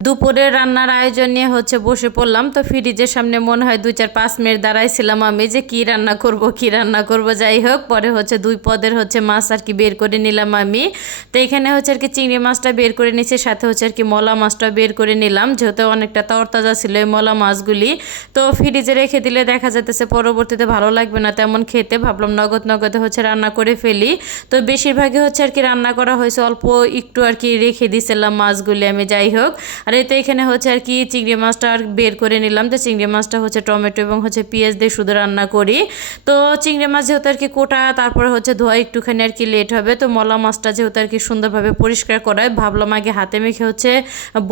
দুপুরের রান্নার আয়োজন নিয়ে বসে পড়লাম। তো ফ্রিজের সামনে মনে হয় 2-4-5 মিনিট দাঁড়াইছিলাম আমি যে কি রান্না করব কি রান্না করব। যাই হোক, পরে দুই পদের মাছ আর কি বের করে নিলাম আমি। তো এখানে আর কি চিংড়ি মাছটা বের করে নিয়েছি, সাথে আর কি মলা মাছটা বের করে নিলাম, যেহেতু অনেকটা তরতাজা ছিল এই মলা মাছগুলি। তো ফ্রিজে রেখে দিলে দেখা যাইতেছে পরবর্তীতে ভালো লাগবে না তেমন খেতে, ভাবলাম নগদ নগদে রান্না করে ফেলি। তো বেশিরভাগই আর কি রান্না করা হয়েছে, অল্প একটু আর কি রেখে দিয়েছিলাম মাছগুলি আমি। যাই হোক, আর এই তো এখানে আর কি চিংড়ি মাছটা আর বের করে নিলাম। তো চিংড়ি মাছটা টমেটো এবং পেঁয়াজ দিয়ে শুধু রান্না করি। তো চিংড়ি মাছ যেহেতু আর কি কোটা, তারপরে ধোয়া একটুখানি আর কি লেট হবে। তো মলা মাছটা যেহেতু আর কি সুন্দরভাবে পরিষ্কার করায়, ভাবলাম আগে হাতে মেখে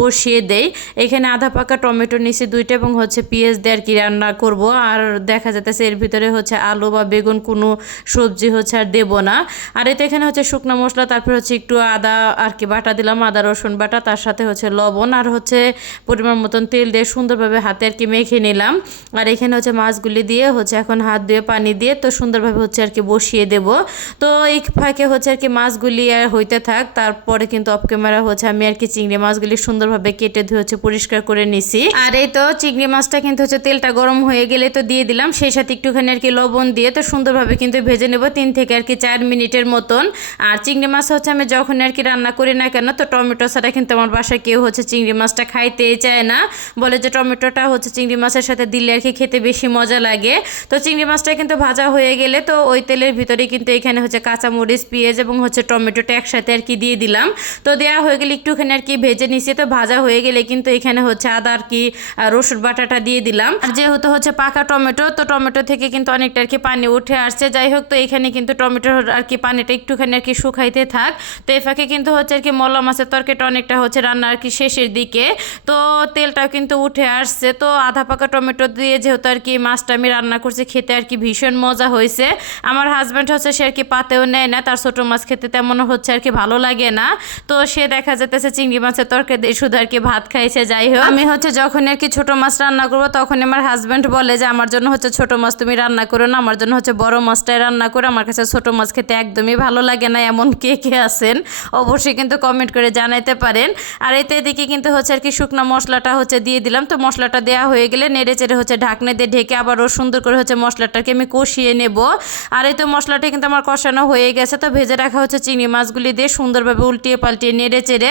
বসিয়ে দেই। এখানে আধা পাকা টমেটো নিছি 2টা এবং পেঁয়াজ দিয়ে আর কি রান্না করব। আর দেখা যাচ্ছে এর ভিতরে আলু বা বেগুন কোনো সবজি আর দেবো না। আর এতে এখানে শুকনো মশলা, তারপরে একটু আদা আর কি বাটা দিলাম, আদা রসুন বাটা, তার সাথে লবণ আর পরিমাণ মতন তেল দিয়ে সুন্দরভাবে হাতে আর কি মেখে নিলাম। আর এখানে মাছগুলি দিয়ে এখন হাত দিয়ে পানি দিয়ে তো সুন্দরভাবে আর কি বসিয়ে দেব। তো এই ফাঁকে আর কি মাছগুলি আর হইতে থাক। তারপরে কিন্তু অফ ক্যামেরা আমি আর কি চিংড়ি মাছগুলি সুন্দরভাবে কেটে ধুয়ে পরিষ্কার করে নিছি। আর এই তো চিংড়ি মাছটা কিন্তু তেলটা গরম হয়ে গেলে তো দিয়ে দিলাম, সেই সাথে একটুখানি আর কি লবণ দিয়ে তো সুন্দরভাবে কিন্তু ভেজে নেব 3 থেকে আর কি 4 মিনিটের মতন। আর চিংড়ি মাছ আমি যখন আর কি রান্না করি না কেন, তো টমেটো ছাড়া কিন্তু আমার বাসায় কেউ চিংড়ি মাছটা খাইতেই চায় না, বলে যে টমেটোটা চিংড়ি মাছের সাথে দিলে আর কি খেতে বেশি মজা লাগে। তো চিংড়ি মাছটা কিন্তু ভাজা হয়ে গেলে তো ওই তেলের ভিতরে কিন্তু এখানে কাঁচামরিচ, পেঁয়াজ এবং টমেটোটা একসাথে আর কি দিয়ে দিলাম। তো দেওয়া হয়ে গেলে একটুখানি আর কি ভেজে নিছি। তো ভাজা হয়ে গেলে কিন্তু এখানে আদা আর কি রসুন বাটাটা দিয়ে দিলাম। আর যেহেতু পাকা টমেটো, তো টমেটো থেকে কিন্তু অনেকটা আর কি পানি উঠে আসছে। যাই হোক, তো এখানে কিন্তু টমেটোর আর কি পানিটা একটুখানি আর কি শুকাইতে থাক। তো এই ফাঁকে কিন্তু আর কি মলা মাছের তরকারিটা অনেকটা রান্না আর কি শেষের দিকে। তো তেলটাও কিন্তু উঠে আসছে। তো আধা পাকা টমেটো দিয়ে যেহেতু আর কি মাছটা আমি রান্না করছি, খেতে আর কি ভীষণ মজা হয়েছে। আমার হাজব্যান্ড সে আর কি পাতেও নেয় না, তার ছোটো মাছ খেতে তেমন আর কি ভালো লাগে না। তো সে দেখা যেতেছে চিংড়ি মাছের তরকারি দিয়ে শুধু আর কি ভাত খাইছে। যাই হোক, আমি যখন আর কি ছোটো মাছ রান্না করবো, তখন আমার হাজব্যান্ড বলে যে আমার জন্য ছোটো মাছ তুমি রান্না করো না, আমার জন্য বড় মাছটাই রান্না করো, আমার কাছে ছোটো মাছ খেতে একদমই ভালো লাগে না। এমন কে কে আছেন অবশ্যই কিন্তু কমেন্ট করে জানাইতে পারেন। আর এদিকে কিন্তু আর কি শুকনো মশলাটা দিয়ে দিলাম। তো মশলাটা দেওয়া হয়ে গেলে নেড়ে চেড়ে ঢাকনা দিয়ে ঢেকে আবারও সুন্দর করে মশলাটাকে আমি কষিয়ে নেব। আর এই তো মশলাটা কিন্তু আমার কষানো হয়ে গেছে। তো ভেজে রাখা চিংড়ি মাছগুলি দিয়ে সুন্দরভাবে উল্টিয়ে পাল্টিয়ে নেড়ে চেড়ে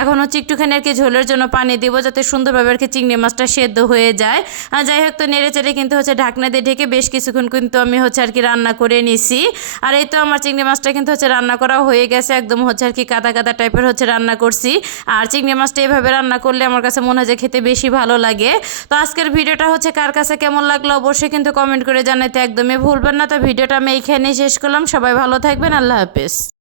এখন একটুখানি আর কি ঝোলের জন্য পানি দিব, যাতে সুন্দরভাবে আর কি চিংড়ি মাছটা সেদ্ধ হয়ে যায়। আর যাই হোক, তো নেড়ে চেড়ে কিন্তু ঢাকনা দিয়ে ঢেকে বেশ কিছুক্ষণ কিন্তু আমি আর কি রান্না করে নিছি। আর এই তো আমার চিংড়ি মাছটা কিন্তু রান্না করা হয়ে গেছে, একদম আর কি কাদা কাদা টাইপের রান্না করছি। আর চিংড়ি মাছটা এভাবে রান্না করলে আমার কাছে মনে হয় যে খেতে বেশি ভালো লাগে। তো আজকের ভিডিওটা কার কাছে কেমন লাগলো অবশ্যই কিন্তু কমেন্ট করে জানাতে একদমই ভুলবেন না। তো ভিডিওটা আমি এইখানেই শেষ করলাম। সবাই ভালো থাকবেন, আল্লাহ হাফেজ।